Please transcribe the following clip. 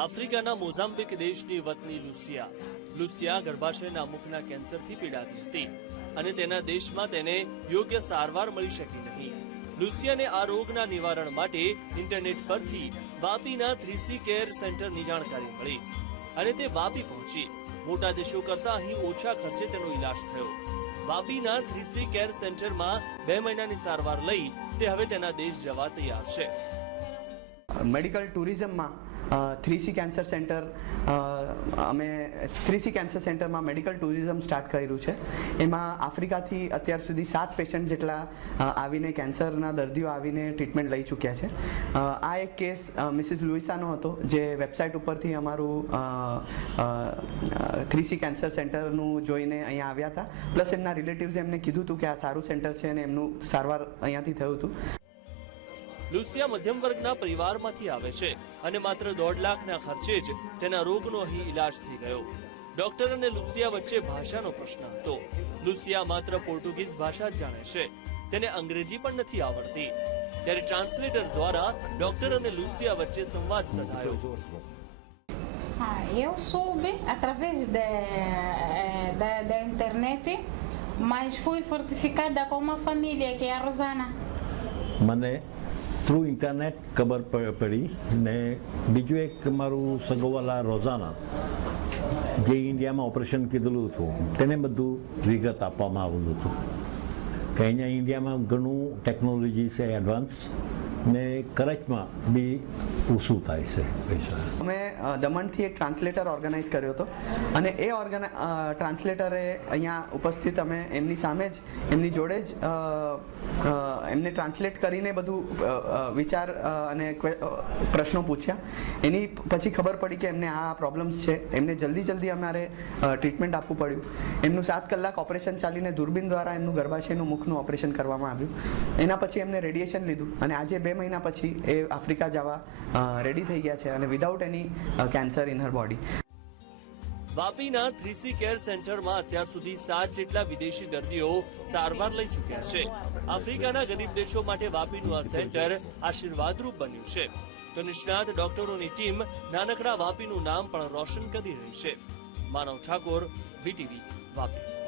આફ્રિકાના મોઝામ્બિક દેશની વતની લુસિયા. લુસિયા ગર્ભાશયના મુખના કેન્સરથી પીડાતી હતી અને તેના દેશમાં તેને યોગ્ય સારવાર મળી શકી નહીં. લુસિયાને આ રોગના નિવારણ માટે ઇન્ટરનેટ પરથી વાપીના થ્રીસી કેર સેન્ટરની જાણકારી મળી અને તે વાપી પહોંચી. મોટા દેશો કરતા અહીં ઓછા ખર્ચે તેનો ઈલાજ થયો. વાપીના થ્રીસી કેર સેન્ટરમાં બે મહિનાની સારવાર લઈ તે હવે તેના દેશ જવા તૈયાર છે. મેડિકલ ટુરિઝમમાં થ્રીસી કેન્સર સેન્ટર અમે થ્રીસી કેન્સર સેન્ટરમાં મેડિકલ ટુરિઝમ સ્ટાર્ટ કર્યું છે. એમાં આફ્રિકાથી અત્યાર સુધી સાત પેશન્ટ જેટલા આવીને કેન્સરના દર્દીઓ આવીને ટ્રીટમેન્ટ લઈ ચૂક્યા છે. આ એક કેસ મિસિસ લુઇસાનો હતો, જે વેબસાઇટ ઉપરથી અમારું થ્રીસી કેન્સર સેન્ટરનું જોઈને અહીંયા આવ્યા હતા. પ્લસ એમના રિલેટિવ્સે એમને કીધું હતું કે આ સારું સેન્ટર છે અને એમનું સારવાર અહીંયાથી થયું હતું. લુસિયા મધ્યમ વર્ગના પરિવારમાંથી આવે છે અને માત્ર દોઢ લાખના ખર્ચે જ તેના રોગનો અહીં ઈલાજ થઈ ગયો. ડોક્ટર અને લુસિયા વચ્ચે ભાષાનો પ્રશ્ન હતો. લુસિયા માત્ર પોર્ટુગીઝ ભાષા જ જાણે છે. તેને અંગ્રેજી પણ નથી આવડતી. ત્યારે ટ્રાન્સલેટર દ્વારા ડોક્ટર અને લુસિયા વચ્ચે સંવાદ સધાયો. Ah, eu soube através da, eh, da, da internet, mas fui fortificada com uma família que é a Rosana. મને થ્રુ ઇન્ટરનેટ ખબર પડી ને બીજું એક મારું સગોવાલા રોઝાના જે ઇન્ડિયામાં ઓપરેશન કીધેલું હતું તેને બધું વિગત આપવામાં આવેલું હતું કે અહીંયા ઇન્ડિયામાં ઘણું ટેકનોલોજી છે એડવાન્સ ને કરચમાં બી ઓછું થાય છે, પૈસા? અમે દમણથી એક ટ્રાન્સલેટર ઓર્ગેનાઇઝ કર્યો હતો અને એ ઓર્ગેના ટ્રાન્સલેટરે અહીંયા ઉપસ્થિત અમે એમની સામે જ, એમની જોડે જ એમને ટ્રાન્સલેટ કરીને બધું વિચાર અને પ્રશ્નો પૂછ્યા. એની પછી ખબર પડી કે એમને આ પ્રોબ્લેમ્સ છે. એમને જલ્દી જલ્દી અમારે ટ્રીટમેન્ટ આપવું પડ્યું. એમનું સાત કલાક ઓપરેશન ચાલીને દૂરબીન દ્વારા એમનું ગર્ભાશયનું મુખનું ઓપરેશન કરવામાં આવ્યું. એના પછી એમને રેડિયેશન લીધું અને આજે બે મહિના પછી એ આફ્રિકા જવા રેડી થઈ ગયા છે અને without any cancer in her body વાપીના three C care સેન્ટરમાં અત્યાર સુધી સાત જેટલા વિદેશી દર્દીઓ સારવાર લઈ ચૂક્યા છે. આફ્રિકાના ગરીબ દેશો માટે વાપીનું આ સેન્ટર આશીર્વાદરૂપ બન્યું છે. તો નિષ્ણાત ડોક્ટરોની ટીમ નાનકડા વાપીનું નામ પણ રોશન કરી રહી છે. માનવ ઠાકોર, વીટીવી, વાપી.